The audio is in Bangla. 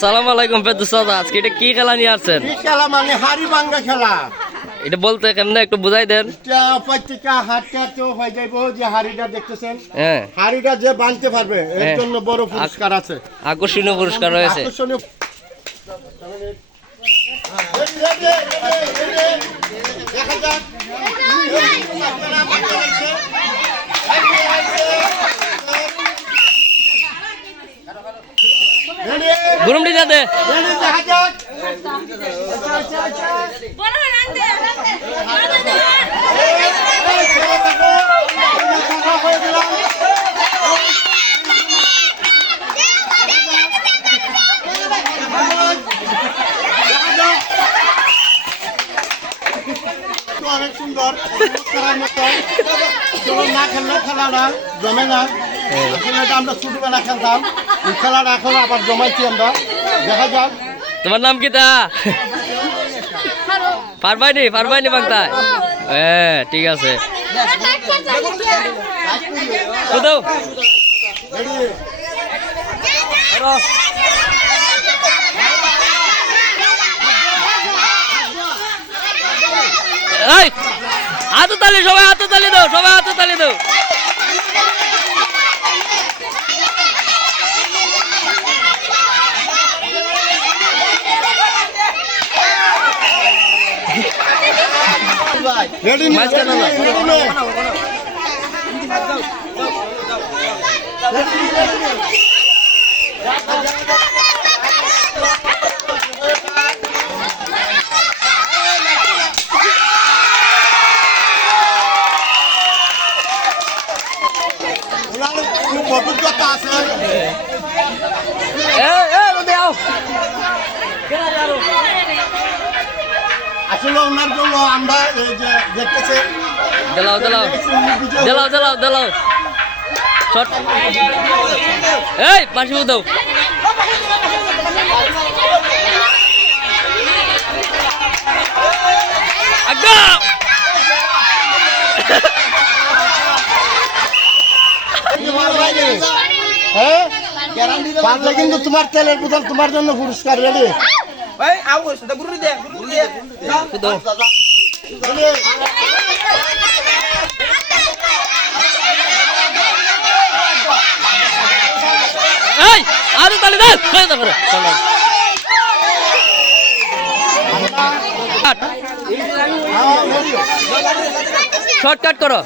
আসসালামু আলাইকুম ফেরদৌস চাচা, আজকে এটা কি খেলা নিয়ে আসছেন? কি খেলা মানে হাড়ি ভাঙ্গা খেলা। এটা বলতে কেমনে একটু বুঝাই দেন। এটা প্রত্যেকটা হাটটা হয়ে যাইব যে হাড়িটা দেখতেছেন, হ্যাঁ, হাড়িটা যে বাঁধতে পারবে এর হ্যাঁ। জন্য বড় পুরস্কার আছে, আকর্ষণীয় পুরস্কার রয়েছে। আকর্ষণীয়। দেখা যাক। গুরুমটি যাতে দেখা যাক। অনেক সুন্দর করার মতো। না খেললে খেলাটা জমে না। আসলে এটা আমরা ছোটবেলা খেলতাম, এই খেলাটা এখন আবার জমাইছি আমরা। দেখা যাক। তোমার নাম কি তা? পারবাইনি বাংতায়। হ্যাঁ, ঠিক আছে। কোথাও হাততালি, সবাই হাততালি দাও, সবাই হাততালি দাও। মাঝখানে না। খুব অভিজ্ঞতা আছে। আসলে ওনার জন্য আমরা এই যে দেখতেছি দেলাও শট। এই পাশে দাও। হ্যাঁ, পারলে কিন্তু তোমার তেলের বোতল তোমার জন্য পুরস্কার। রেডি? এই আরো তালি দাও। শর্টকাট করো।